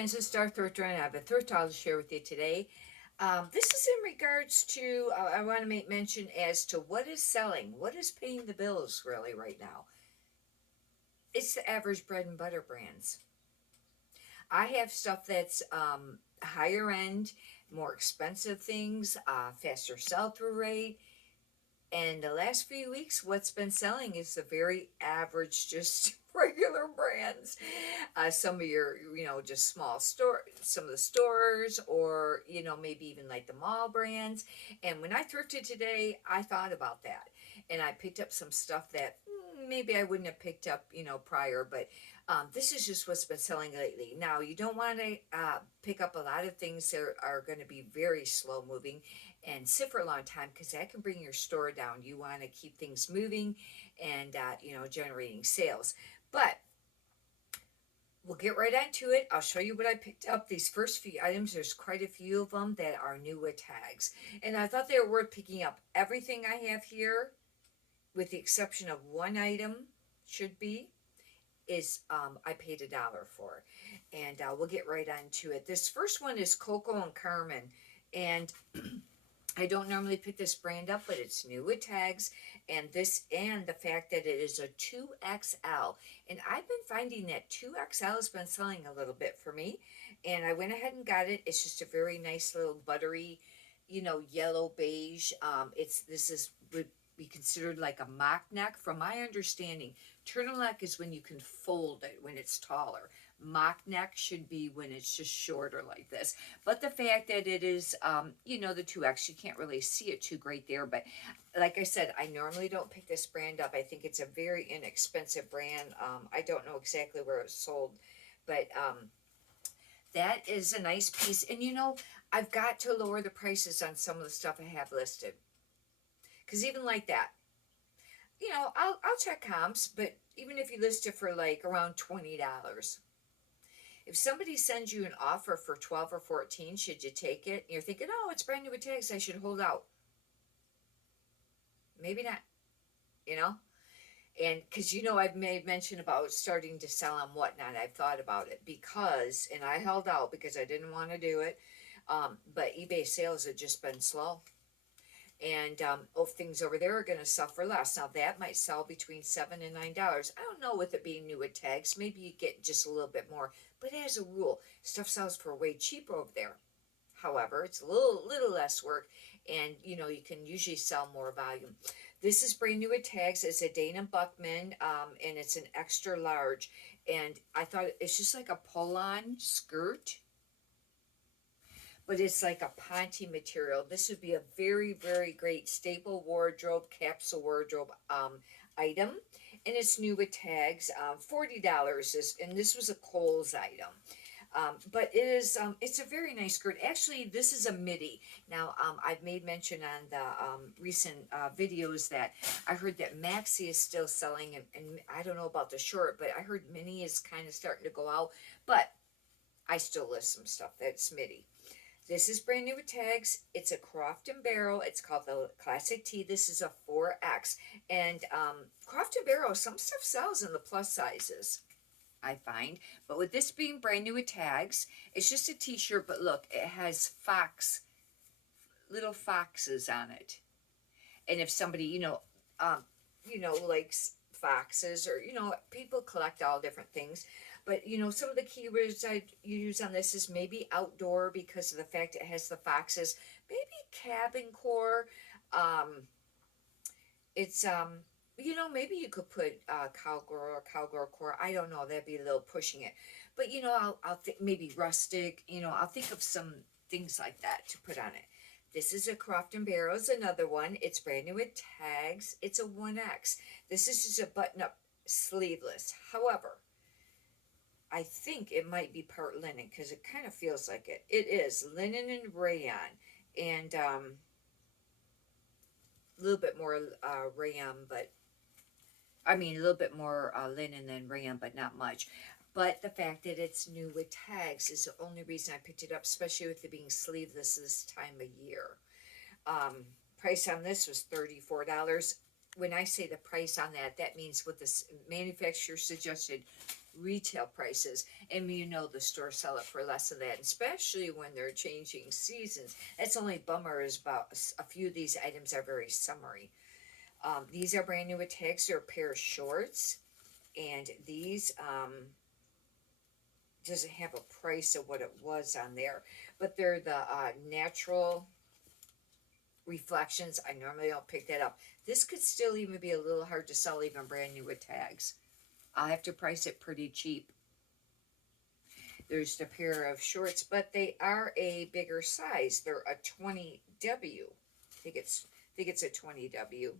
friends, it's Star Thrifter, and I have a thrift haul to share with you today. This is in regards to, I want to make mention as to what is selling, what is paying the bills really right now. It's the average bread and butter brands. I have stuff that's higher end, more expensive things, faster sell through rate. And the last few weeks, what's been selling is the very average, just regular brands. Some of your, just small store, some of the stores, or, maybe even like the mall brands. And when I thrifted today, I thought about that. And I picked up some stuff that maybe I wouldn't have picked up, prior, but this is just what's been selling lately. Now, you don't want to pick up a lot of things that are going to be very slow moving and sit for a long time, because that can bring your store down. You want to keep things moving and generating sales. But we'll get right into it. I'll show you what I picked up. These first few items, there's quite a few of them that are new with tags, and I thought they were worth picking up. Everything I have here, with the exception of one item, should be, is I paid $1 for, and we'll get right on to it. This first one is Coco and Carmen, and I don't normally pick this brand up, but it's new with tags, and the fact that it is a 2XL, and I've been finding that 2XL has been selling a little bit for me, and I went ahead and got it. It's just a very nice little buttery, yellow beige. This would be considered like a mock neck, from my understanding. Turtleneck is when you can fold it when it's taller. Mock neck should be when it's just shorter like this. But the fact that it is, the 2X, you can't really see it too great there. But like I said, I normally don't pick this brand up. I think it's a very inexpensive brand. I don't know exactly where it's sold, but that is a nice piece. And I've got to lower the prices on some of the stuff I have listed. Because even like that, I'll check comps, but even if you list it for like around $20, if somebody sends you an offer for 12 or 14, should you take it? You're thinking, oh, it's brand new with tags, I should hold out. Maybe not, and because I've made mention about starting to sell and whatnot. I've thought about it and I held out because I didn't want to do it. But eBay sales have just been slow. And things over there are going to sell for less. Now that might sell between $7 and $9. I don't know, with it being new with tags, maybe you get just a little bit more. But as a rule, stuff sells for way cheaper over there. However, it's a little less work, and you can usually sell more volume. This is brand new with tags. It's a Dana Buckman, and it's an extra large. And I thought it's just like a pull-on skirt, but it's like a ponte material. This would be a very, very great staple wardrobe, capsule wardrobe item. And it's new with tags. $40 and this was a Kohl's item. But it's a very nice skirt. Actually, this is a midi. Now, I've made mention on the recent videos that I heard that maxi is still selling, and I don't know about the short, but I heard mini is kind of starting to go out. But I still list some stuff that's midi. This is brand new with tags. It's a Croft and Barrel. It's called the Classic T. This is a 4X. And Croft and Barrel, some stuff sells in the plus sizes, I find. But with this being brand new with tags, it's just a t-shirt, but look, it has little foxes on it. And if somebody, likes foxes, or, people collect all different things. But, some of the keywords I use on this is maybe outdoor, because of the fact it has the foxes. Maybe cabin core. It's, maybe you could put cowgirl or cowgirl core. I don't know. That'd be a little pushing it. But, I'll think maybe rustic. I'll think of some things like that to put on it. This is a Croft and Barrel. It's another one. It's brand new with tags. It's a 1X. This is just a button-up sleeveless. However, I think it might be part linen, because it kind of feels like it. It is linen and rayon, and a little bit more rayon, but a little bit more linen than rayon, but not much. But the fact that it's new with tags is the only reason I picked it up, especially with it being sleeveless this time of year. Price on this was $34. When I say the price on that, that means what the manufacturer suggested, retail prices, and you know the stores sell it for less than that, especially when they're changing seasons. That's only bummer is about a few of these items are very summery. These are brand new with tags. They're a pair of shorts, and these doesn't have a price of what it was on there, but they're the natural reflections. I normally don't pick that up. This could still even be a little hard to sell, even brand new with tags. I'll have to price it pretty cheap. There's a pair of shorts, but they are a bigger size. They're a 20W. I think it's a 20W.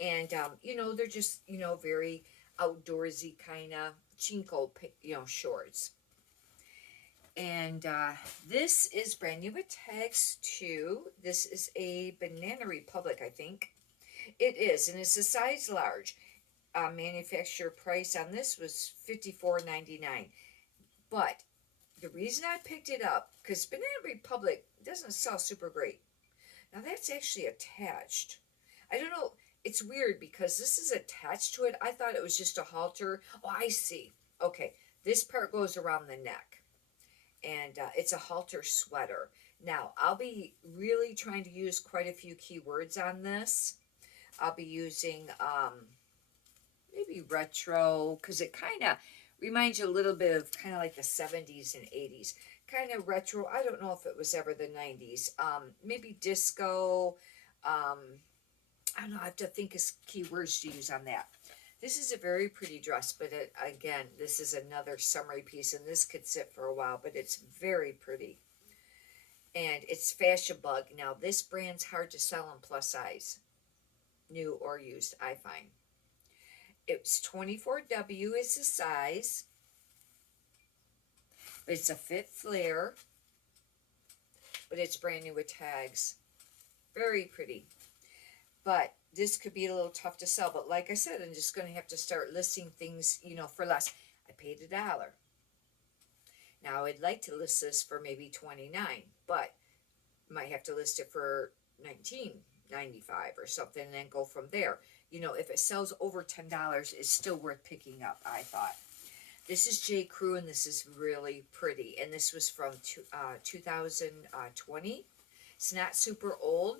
And you know, they're just, you know, very outdoorsy kind of chinko, you know, shorts. And this is brand new with tags too. This is a Banana Republic, I think. It is, and it's a size large. Manufacturer price on this was $54.99. But the reason I picked it up, because Banana Republic doesn't sell super great. Now that's actually attached. I don't know. It's weird because this is attached to it. I thought it was just a halter. Oh, I see. Okay, this part goes around the neck, and it's a halter sweater. Now, I'll be really trying to use quite a few keywords on this. I'll be using maybe retro, because it kind of reminds you a little bit of kind of like the 70s and 80s. Kind of retro. I don't know if it was ever the 90s. Maybe disco. I don't know. I have to think of keywords to use on that. This is a very pretty dress, but again, this is another summery piece, and this could sit for a while, but it's very pretty. And it's Fashion Bug. Now, this brand's hard to sell in plus size, new or used, I find. It's 24W is the size. It's a fit flare, but it's brand new with tags. Very pretty. But this could be a little tough to sell. But like I said, I'm just going to have to start listing things, you know, for less. I paid $1. Now, I'd like to list this for maybe $29, but might have to list it for $19.95 or something, and then go from there. You know, if it sells over $10, it's still worth picking up, I thought. This is J. Crew, and this is really pretty. And this was from 2020. It's not super old.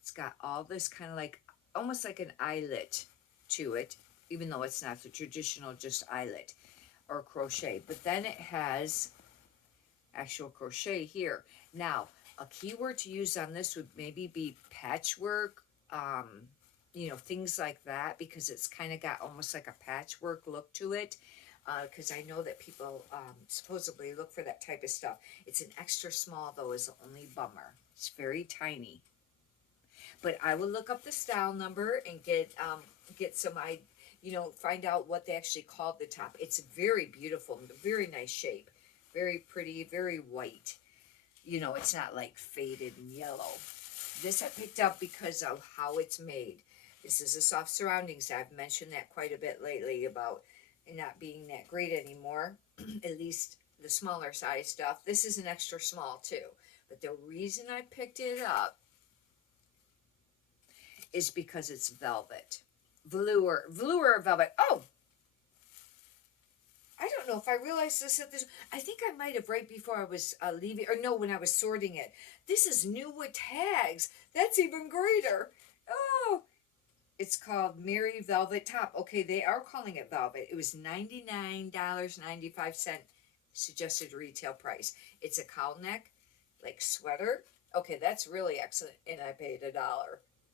It's got all this kind of like, almost like an eyelet to it, even though it's not the traditional just eyelet or crochet. But then it has actual crochet here. Now, a keyword to use on this would maybe be patchwork, you know, things like that, because it's kind of got almost like a patchwork look to it. Because I know that people supposedly look for that type of stuff. It's an extra small, though, is the only bummer. It's very tiny. But I will look up the style number and get some, you know, find out what they actually called the top. It's very beautiful, very nice shape, very pretty, very white. You know, it's not like faded and yellow. This I picked up because of how it's made. This is a soft surroundings. I've mentioned that quite a bit lately about it not being that great anymore, at least the smaller size stuff. This is an extra small too. But the reason I picked it up is because it's velvet. Velour velvet. Oh! I don't know if I realized this at this. I think I might have right before I was leaving, or no, when I was sorting it. This is new with tags. That's even greater. Oh! It's called Mary Velvet Top. Okay, they are calling it velvet. It was $99.95 suggested retail price. It's a cowl neck, like sweater. Okay, that's really excellent, and I paid $1.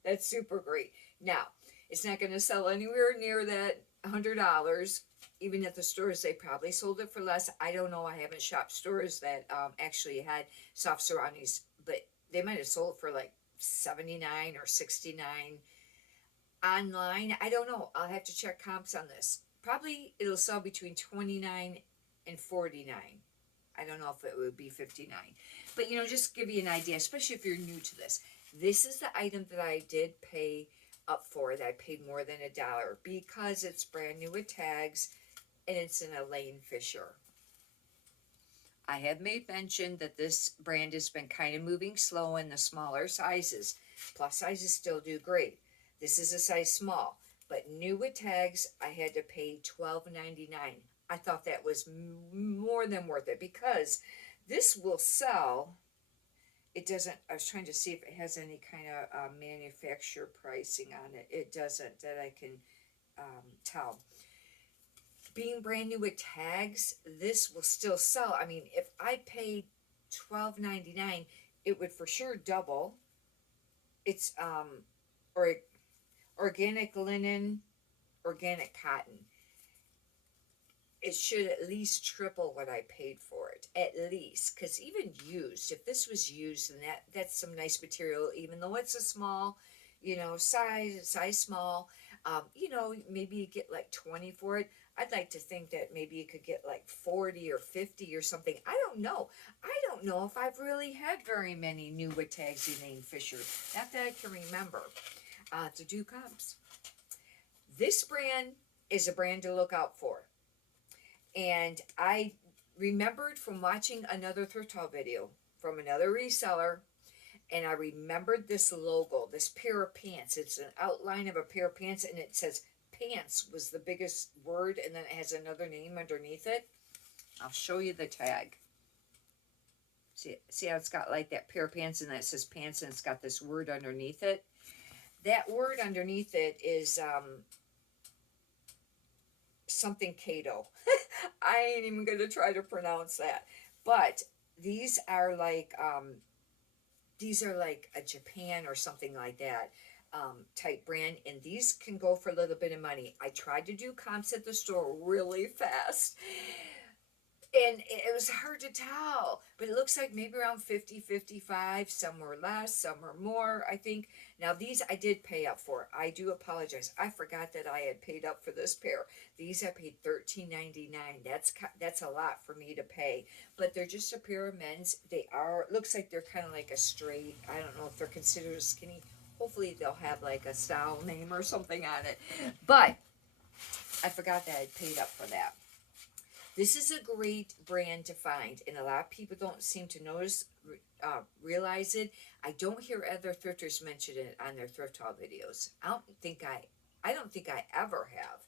That's super great. Now, it's not going to sell anywhere near that $100. Even at the stores, they probably sold it for less. I don't know. I haven't shopped stores that actually had soft surroundings, but they might have sold for like $79 or $69. Online, I don't know. I'll have to check comps on this. Probably it'll sell between $29 and $49. I don't know if it would be $59. But, you know, just give you an idea, especially if you're new to this. This is the item that I did pay up for, that I paid more than $1 because it's brand new with tags and it's in Elaine Fisher. I have made mention that this brand has been kind of moving slow in the smaller sizes. Plus sizes still do great. This is a size small. But new with tags, I had to pay $12.99. I thought that was more than worth it because this will sell. It doesn't, I was trying to see if it has any kind of manufacturer pricing on it. It doesn't, that I can tell. Being brand new with tags, this will still sell. I mean, if I paid $12.99, it would for sure double. It's or organic linen, organic cotton. It should at least triple what I paid for it, at least. Because even used, if this was used, and that's some nice material, even though it's a small, size small. Maybe you get like 20 for it. I'd like to think that maybe you could get like 40 or 50 or something. I don't know. I don't know if I've really had very many new with tags Elaine Fisher. Not that I can remember. To do comps. This brand is a brand to look out for. And I remembered from watching another Thrift Haul video from another reseller, and I remembered this logo, this pair of pants. It's an outline of a pair of pants, and it says pants was the biggest word, and then it has another name underneath it. I'll show you the tag. See how it's got like that pair of pants, and then it says pants, and it's got this word underneath it. That word underneath it is something Cato. I ain't even going to try to pronounce that. But these are like a Japan or something like that type brand, and these can go for a little bit of money. I tried to do comps at the store really fast, and it was hard to tell, but it looks like maybe around 50, 55, some were less, some were more, I think. Now these I did pay up for. I do apologize. I forgot that I had paid up for this pair. These I paid $13.99. That's a lot for me to pay, but they're just a pair of men's. They are, looks like they're kind of like a straight, I don't know if they're considered a skinny. Hopefully they'll have like a style name or something on it, but I forgot that I paid up for that. This is a great brand to find, and a lot of people don't seem to realize it. I don't hear other thrifters mention it on their thrift haul videos. I don't think I ever have.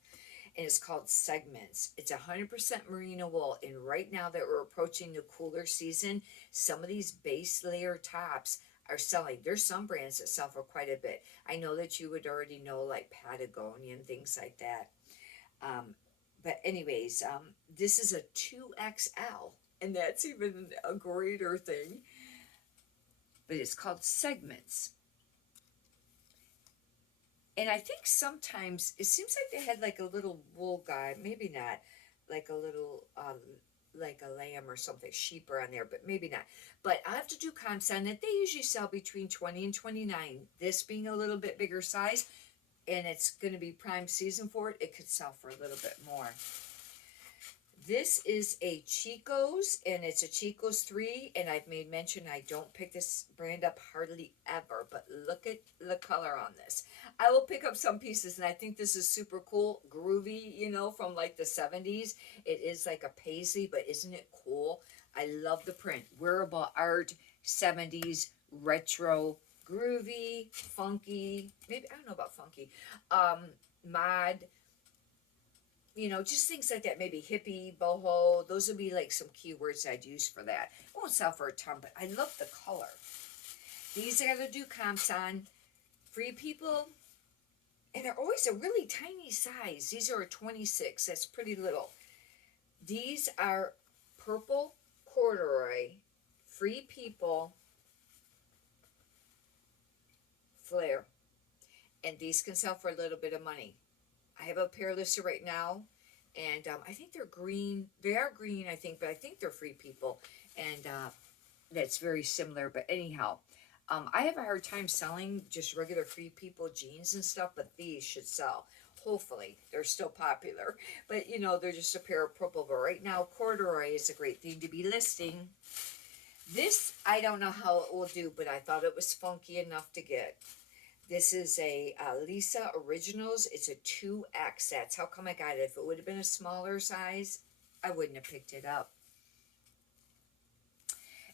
And it's called Segments. It's 100% merino wool, and right now that we're approaching the cooler season, some of these base layer tops are selling. There's some brands that sell for quite a bit. I know that you would already know, like Patagonia and things like that. But anyways, this is a 2XL, and that's even a greater thing. But it's called Segments. And I think sometimes, it seems like they had like a little wool guy, maybe not, like a little, like a lamb or something, sheep are on there, but maybe not. But I have to do comps on it. They usually sell between 20 and 29. This being a little bit bigger size, and it's going to be prime season for it, it could sell for a little bit more. This is a Chico's, and it's a Chico's 3, and I've made mention I don't pick this brand up hardly ever, but look at the color on this. I will pick up some pieces, and I think this is super cool, groovy, from like the 70s. It is like a paisley, but isn't it cool? I love the print. Wearable art, 70s, retro, groovy, funky, maybe, I don't know about funky, mod, just things like that. Maybe hippie, boho, those would be like some keywords I'd use for that. It won't sell for a ton, but I love the color. These I gotta do comps on. Free People, and they're always a really tiny size. These are a 26, that's pretty little. These are purple corduroy, Free People, flare, and these can sell for a little bit of money. I have a pair listed right now, and I think they're green. They are green, I think, but I think they're Free People, and that's very similar. But anyhow, I have a hard time selling just regular Free People jeans and stuff, but these should sell. Hopefully, they're still popular, but they're just a pair of purple. But right now, corduroy is a great thing to be listing. This, I don't know how it will do, but I thought it was funky enough to get. This is a Lisa Originals. It's a 2X. That's how come I got it. If it would have been a smaller size, I wouldn't have picked it up.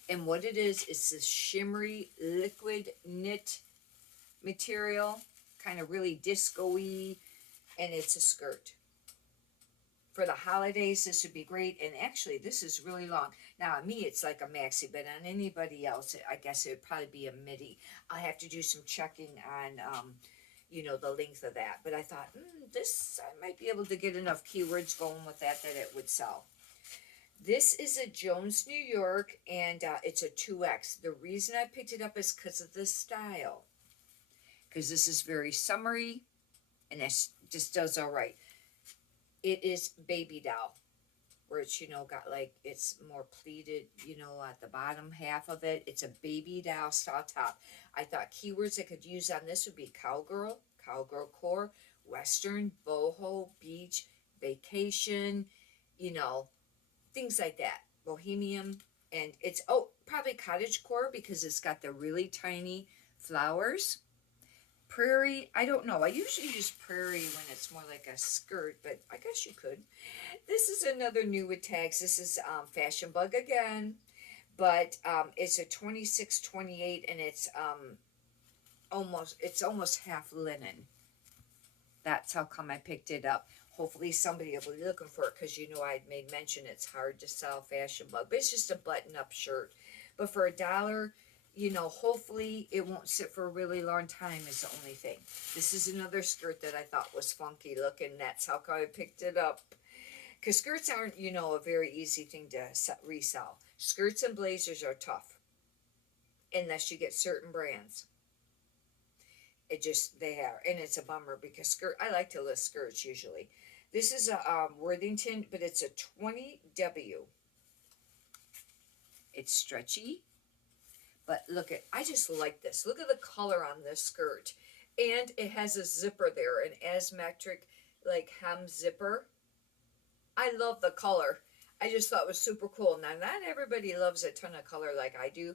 And what it is this shimmery liquid knit material, kind of really disco-y. and it's a skirt. For the holidays, this would be great. And actually, this is really long. Now, on me, it's like a maxi, but on anybody else, I guess it would probably be a midi. I'll have to do some checking on, the length of that. But I thought, this, I might be able to get enough keywords going with that it would sell. This is a Jones, New York, and it's a 2X. The reason I picked it up is because of the style. Because this is very summery, and it just does all right. It is baby doll, where it's, got like, it's more pleated, at the bottom half of it. It's a baby doll style top. I thought keywords I could use on this would be cowgirl, cowgirl core, western, boho, beach, vacation, things like that. Bohemian, and it's, probably cottage core because it's got the really tiny flowers. Prairie, I don't know. I usually use prairie when it's more like a skirt, but I guess you could. This is another new with tags. This is Fashion Bug again, but it's a 26-28, and it's almost half linen. That's how come I picked it up. Hopefully somebody will be looking for it, because I made mention it's hard to sell Fashion Bug, but it's just a button-up shirt. But for $1, hopefully it won't sit for a really long time is the only thing. This is another skirt that I thought was funky looking. That's how come I picked it up. Because skirts aren't, a very easy thing to resell. Skirts and blazers are tough, unless you get certain brands. They are, and it's a bummer because I like to list skirts usually. This is a Worthington, but it's a 20W. It's stretchy. But I just like this. Look at the color on this skirt. And it has a zipper there, an asymmetric, like, hem zipper. I love the color. I just thought it was super cool. Now, not everybody loves a ton of color like I do,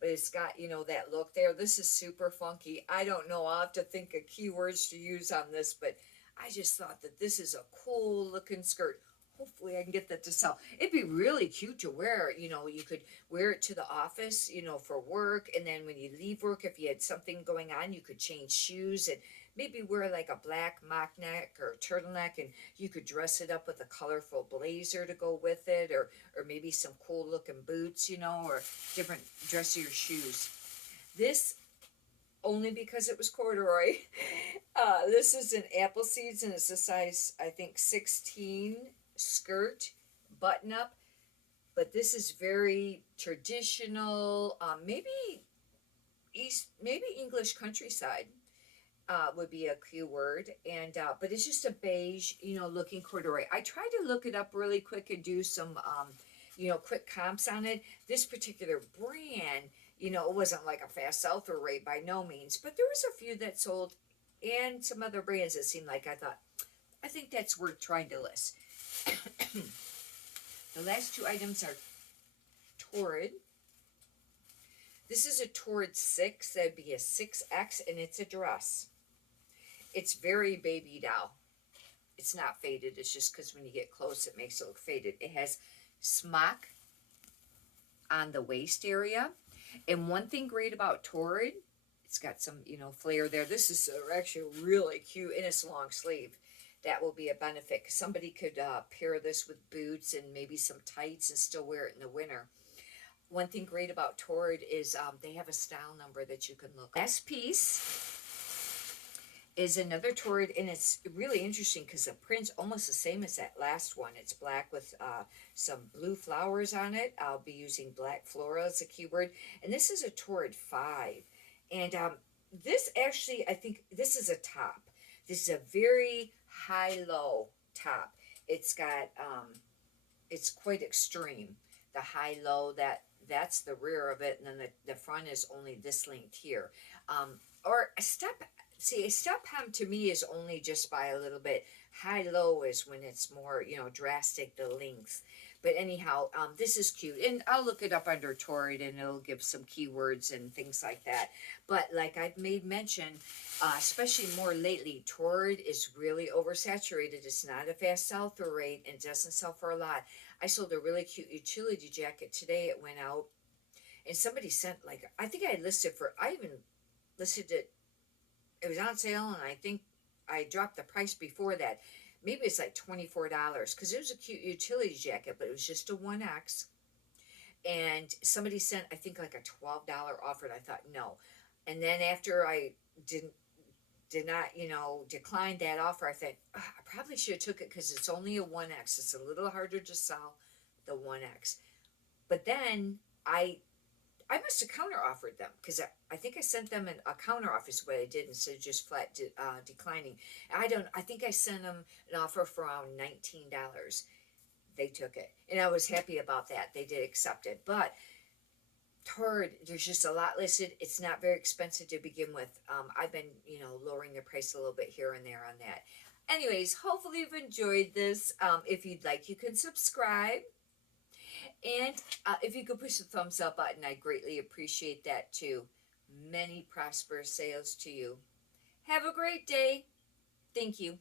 but it's got, that look there. This is super funky. I don't know. I'll have to think of keywords to use on this, but I just thought that this is a cool looking skirt. Hopefully I can get that to sell. It'd be really cute to wear. You could wear it to the office, for work. And then when you leave work, if you had something going on, you could change shoes and maybe wear like a black mock neck or turtleneck. And you could dress it up with a colorful blazer to go with it, or maybe some cool looking boots, or different dressier shoes. This, only because it was corduroy. This is an apple seeds, and it's a size, I think, 16 skirt, button up, but this is very traditional. Maybe English countryside would be a keyword, and but it's just a beige, looking corduroy. I tried to look it up really quick and do some, quick comps on it. This particular brand, it wasn't like a fast sell-through rate by no means, but there was a few that sold, and some other brands that seemed like I think that's worth trying to list. The last two items are Torrid. This is a Torrid 6. That'd be a 6X, and it's a dress. It's very baby doll. It's not faded. It's just because when you get close, it makes it look faded. It has smock on the waist area. And one thing great about Torrid, it's got some, flare there. This is actually really cute, and it's long sleeve. That will be a benefit, because somebody could pair this with boots and maybe some tights and still wear it in the winter. One thing great about Torrid is they have a style number that you can look. Last piece is another Torrid, and it's really interesting because the print's almost the same as that last one. It's black with some blue flowers on it. I'll be using black floral as a keyword. And this is a Torrid 5. And this actually, I think this is a top. This is a very high-low top. It's got, it's quite extreme. The high-low, that's the rear of it, and then the front is only this length here. Or a step hem to me is only just by a little bit. High-low is when it's more, drastic, the length. But anyhow, this is cute. And I'll look it up under Torrid, and it'll give some keywords and things like that. But like I've made mention, especially more lately, Torrid is really oversaturated. It's not a fast sell-through rate, and doesn't sell for a lot. I sold a really cute utility jacket today. It went out, and somebody sent, like, I think I even listed it. It was on sale, and I think I dropped the price before that. Maybe it's like $24 because it was a cute utility jacket, but it was just a 1X. And somebody sent, I think, like a $12 offer, and I thought no. And then after I didn't did not, decline that offer, I think, "Ugh, I probably should have took it because it's only a 1X. It's a little harder to sell the 1X. But then I must have counter offered them because I think I sent them a counter offer is what I did instead of just flat declining. I think I sent them an offer for around $19. They took it, and I was happy about that. They did accept it, but there's just a lot listed. It's not very expensive to begin with. I've been, lowering the price a little bit here and there on that. Anyways, hopefully you've enjoyed this. If you'd like, you can subscribe. And if you could push the thumbs up button, I greatly appreciate that too. Many prosperous sales to you. Have a great day. Thank you.